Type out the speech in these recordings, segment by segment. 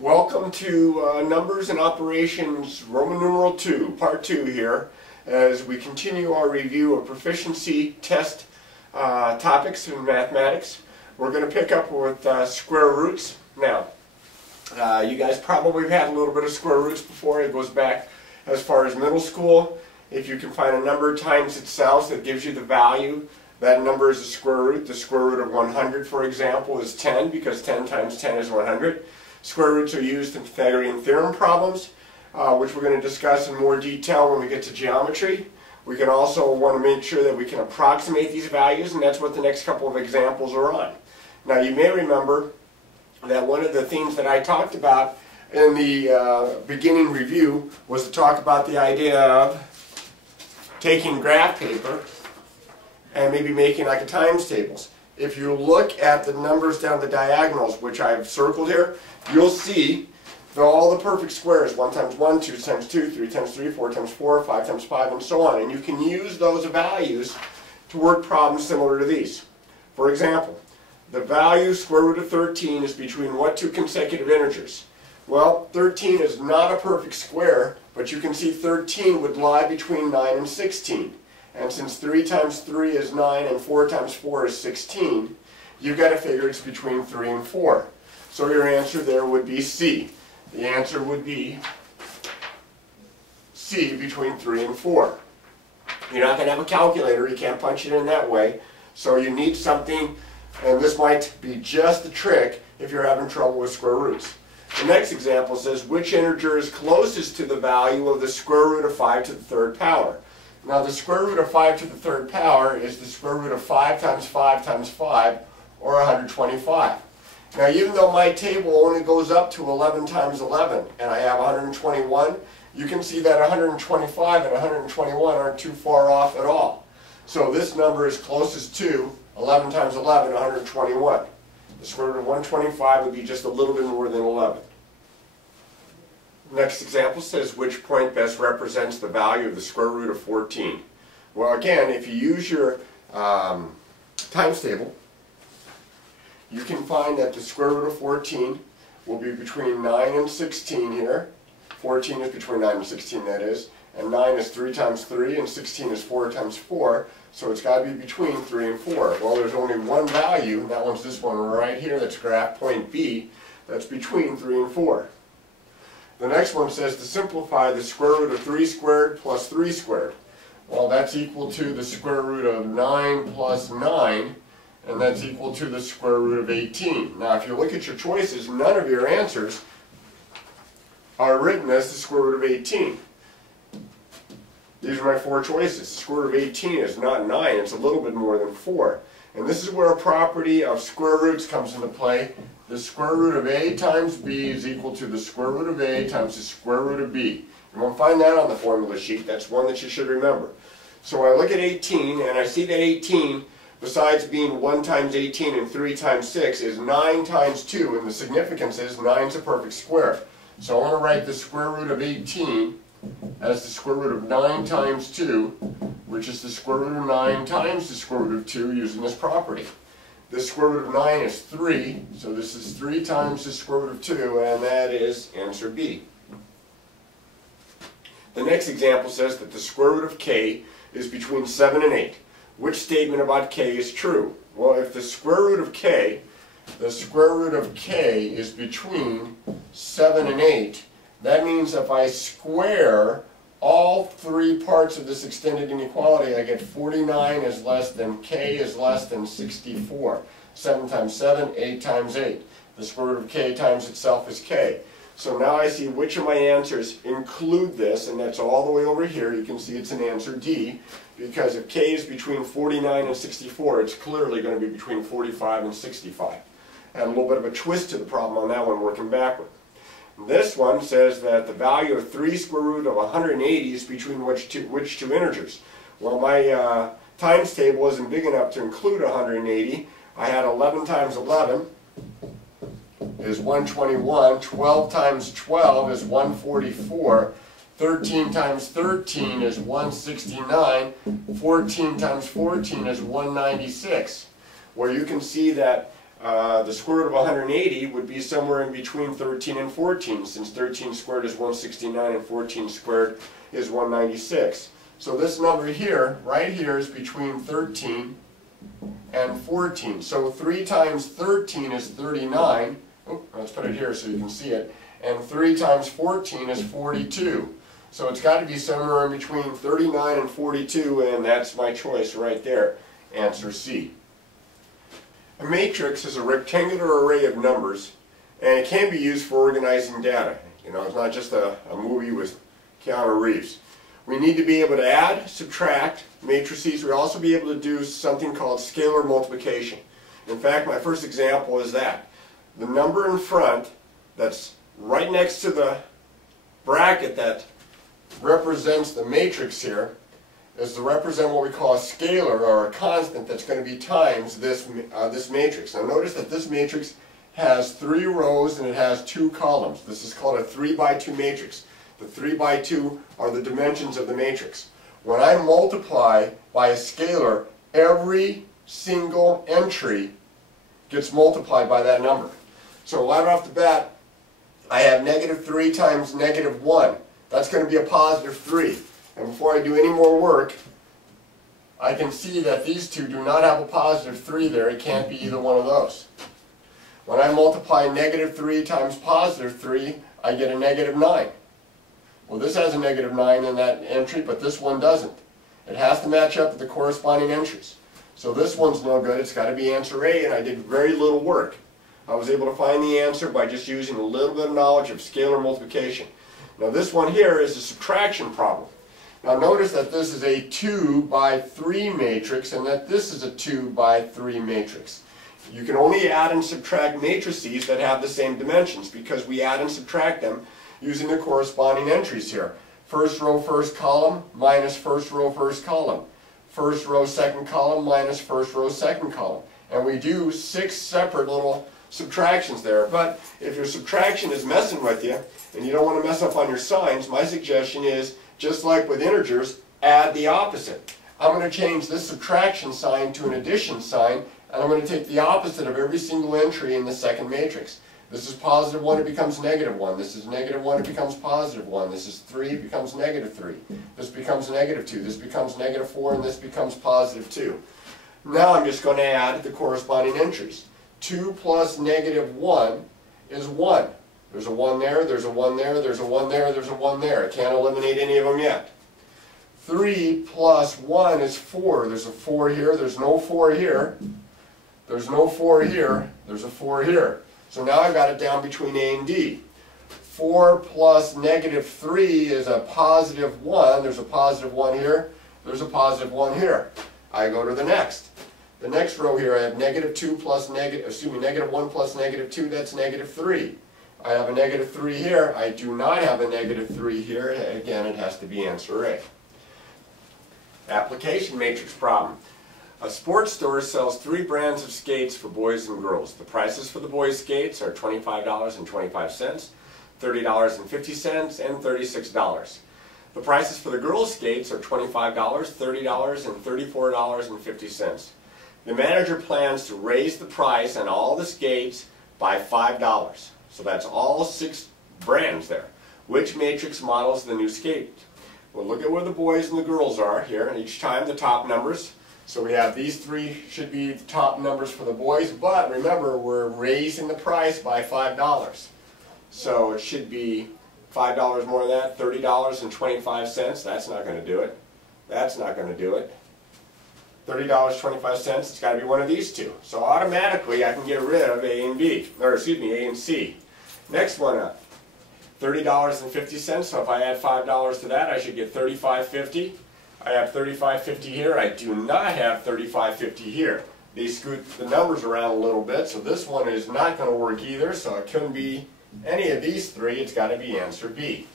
Welcome to Numbers and Operations Roman numeral 2, part 2 here, as we continue our review of proficiency test topics in mathematics. We're going to pick up with square roots. Now, you guys probably have had a little bit of square roots before. It goes back as far as middle school. If you can find a number times itself that gives you the value, that number is a square root. The square root of 100, for example, is 10 because 10 times 10 is 100. Square roots are used in Pythagorean theorem problems, which we're going to discuss in more detail when we get to geometry. We can also want to make sure that we can approximate these values, and that's what the next couple of examples are on. Now, you may remember that one of the things that I talked about in the beginning review was to talk about the idea of taking graph paper and maybe making like a times tables. If you look at the numbers down the diagonals, which I've circled here, you'll see all the perfect squares, 1 times 1, 2 times 2, 3 times 3, 4 times 4, 5 times 5, and so on. And you can use those values to work problems similar to these. For example, the value square root of 13 is between what two consecutive integers? Well, 13 is not a perfect square, but you can see 13 would lie between 9 and 16. And since 3 times 3 is 9 and 4 times 4 is 16, you've got to figure it's between 3 and 4. So your answer there would be C. The answer would be C, between 3 and 4. You're not going to have a calculator. You can't punch it in that way. So you need something, and this might be just the trick if you're having trouble with square roots. The next example says, which integer is closest to the value of the square root of 5 to the third power? Now, the square root of 5 to the third power is the square root of 5 times 5 times 5, or 125. Now, even though my table only goes up to 11 times 11, and I have 121, you can see that 125 and 121 aren't too far off at all. So this number is closest to 11 times 11, 121. The square root of 125 would be just a little bit more than 11. Next example says, which point best represents the value of the square root of 14? Well, again, if you use your times table, you can find that the square root of 14 will be between 9 and 16 here. 14 is between 9 and 16, that is. And 9 is 3 times 3, and 16 is 4 times 4. So it's got to be between 3 and 4. Well, there's only one value, and that one's this one right here. That's graph point B. That's between 3 and 4. The next one says to simplify the square root of 3 squared plus 3 squared. Well, that's equal to the square root of 9 plus 9, and that's equal to the square root of 18. Now, if you look at your choices, none of your answers are written as the square root of 18. These are my 4 choices. The square root of 18 is not 9, it's a little bit more than 4. And this is where a property of square roots comes into play. The square root of a times b is equal to the square root of a times the square root of b. You won't find that on the formula sheet. That's one that you should remember. So I look at 18, and I see that 18, besides being 1 times 18 and 3 times 6, is 9 times 2, and the significance is 9 is a perfect square. So I want to write the square root of 18 as the square root of 9 times 2, which is the square root of 9 times the square root of 2 using this property. The square root of 9 is 3, so this is 3 times the square root of 2, and that is answer B. The next example says that the square root of k is between 7 and 8. Which statement about k is true? Well, if the square root of k is between 7 and 8, that means if I square all 3 parts of this extended inequality, I get 49 is less than k is less than 64. 7 times 7, 8 times 8. The square root of k times itself is k. So now I see which of my answers include this, and that's all the way over here. You can see it's an answer D, because if k is between 49 and 64, it's clearly going to be between 45 and 65. And a little bit of a twist to the problem on that one, working backward. This one says that the value of 3 square root of 180 is between which two integers? Well, my times table wasn't big enough to include 180. I had 11 times 11 is 121. 12 times 12 is 144. 13 times 13 is 169. 14 times 14 is 196. Where you can see that The square root of 180 would be somewhere in between 13 and 14, since 13 squared is 169 and 14 squared is 196. So this number here, right here, is between 13 and 14. So 3 times 13 is 39. Oh, let's put it here so you can see it. And 3 times 14 is 42. So it's got to be somewhere in between 39 and 42, and that's my choice right there. Answer C. A matrix is a rectangular array of numbers, and it can be used for organizing data. You know, it's not just a movie with Keanu Reeves. We need to be able to add, subtract matrices. We also be able to do something called scalar multiplication. In fact, my first example is that. The number in front that's right next to the bracket that represents the matrix here is to represent what we call a scalar, or a constant, that's going to be times this matrix. Now notice that this matrix has 3 rows and it has 2 columns. This is called a 3 by 2 matrix. The 3 by 2 are the dimensions of the matrix. When I multiply by a scalar, every single entry gets multiplied by that number. So right off the bat, I have -3 times -1. That's going to be a +3. And before I do any more work, I can see that these two do not have a +3 there. It can't be either one of those. When I multiply -3 times +3, I get a -9. Well, this has a -9 in that entry, but this one doesn't. It has to match up with the corresponding entries. So this one's no good. It's got to be answer A, and I did very little work. I was able to find the answer by just using a little bit of knowledge of scalar multiplication. Now this one here is a subtraction problem. Now notice that this is a 2 by 3 matrix, and that this is a 2 by 3 matrix. You can only add and subtract matrices that have the same dimensions, because we add and subtract them using the corresponding entries here. First row, first column, minus first row, first column. First row, second column, minus first row, second column. And we do 6 separate little subtractions there. But if your subtraction is messing with you, and you don't want to mess up on your signs, my suggestion is, just like with integers, add the opposite. I'm going to change this subtraction sign to an addition sign, and I'm going to take the opposite of every single entry in the second matrix. This is +1, it becomes -1. This is -1, it becomes +1. This is 3, it becomes -3. This becomes -2. This becomes -4, and this becomes +2. Now I'm just going to add the corresponding entries. 2 plus -1 is 1. There's a 1 there, there's a 1 there, there's a 1 there, there's a 1 there. I can't eliminate any of them yet. 3 plus 1 is 4. There's a 4 here, there's no 4 here. There's no 4 here, there's a 4 here. So now I've got it down between A and D. 4 plus -3 is a +1. There's a +1 here, there's a +1 here. I go to the next. The next row here, I have -1 plus -2, that's -3. I have a -3 here. I do not have a -3 here. Again, it has to be answer A. Application matrix problem. A sports store sells 3 brands of skates for boys and girls. The prices for the boys' skates are $25.25, $30.50, and $36. The prices for the girls' skates are $25, $30, and $34.50. The manager plans to raise the price on all the skates by $5. So that's all 6 brands there. Which matrix models the new skate? Well, look at where the boys and the girls are here, and each time the top numbers. So we have these 3 should be the top numbers for the boys, but remember, we're raising the price by $5. So it should be $5 more than that, $30.25. That's not going to do it. That's not going to do it. $30.25, it's got to be one of these 2. So automatically I can get rid of A and B, or excuse me, A and C. Next one up, $30.50, so if I add $5 to that, I should get $35.50. I have $35.50 here. I do not have $35.50 here. They scoot the numbers around a little bit, so this one is not going to work either, so it couldn't be any of these 3. It's got to be answer B.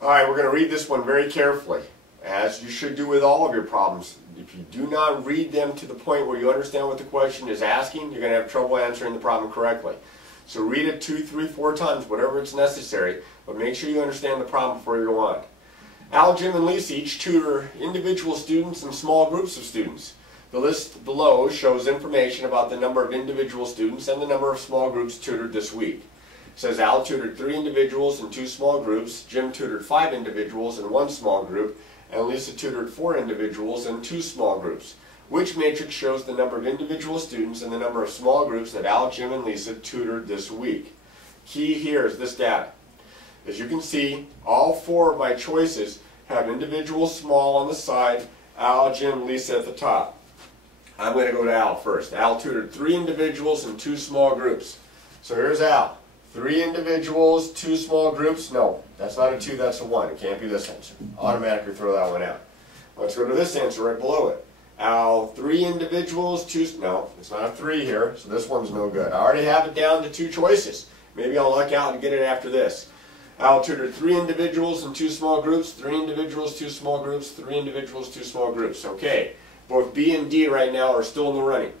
Alright, we're going to read this one very carefully, as you should do with all of your problems. If you do not read them to the point where you understand what the question is asking, you're going to have trouble answering the problem correctly. So read it 2, 3, 4 times, whatever it's necessary, but make sure you understand the problem before you go on. Al, Jim, and Lisa each tutor individual students and small groups of students. The list below shows information about the number of individual students and the number of small groups tutored this week. It says Al tutored 3 individuals and 2 small groups, Jim tutored 5 individuals and 1 small group, and Lisa tutored 4 individuals and 2 small groups. Which matrix shows the number of individual students and the number of small groups that Al, Jim, and Lisa tutored this week? Key here is this data. As you can see, all 4 of my choices have individual small on the side, Al, Jim, Lisa at the top. I'm going to go to Al first. Al tutored 3 individuals and 2 small groups. So here's Al. 3 individuals, 2 small groups. No, that's not a 2, that's a 1. It can't be this answer. Automatically throw that one out. Let's go to this answer right below it. Al, 3 individuals, 2, no, it's not a 3 here, so this one's no good. I already have it down to 2 choices. Maybe I'll luck out and get it after this. Al tutored 3 individuals and 2 small groups, 3 individuals, 2 small groups, 3 individuals, 2 small groups. Okay, both B and D right now are still in the running.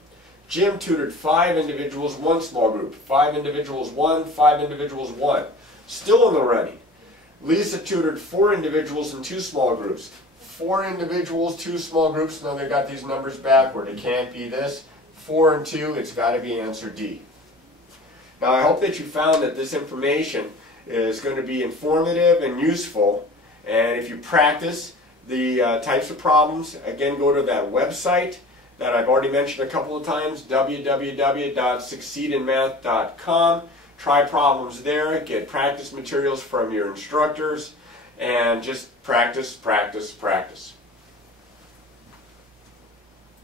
Jim tutored 5 individuals, 1 small group. 5 individuals, 1, 5 individuals, 1. Still in the running. Lisa tutored 4 individuals and 2 small groups. 4 individuals, 2 small groups. Now they've got these numbers backward. It can't be this. 4 and 2, it's got to be answer D. Now I hope that you found that this information is going to be informative and useful. And if you practice the types of problems, again, go to that website that I've already mentioned a couple of times, www.succeedinmath.com. Try problems there, get practice materials from your instructors, and just practice, practice, practice.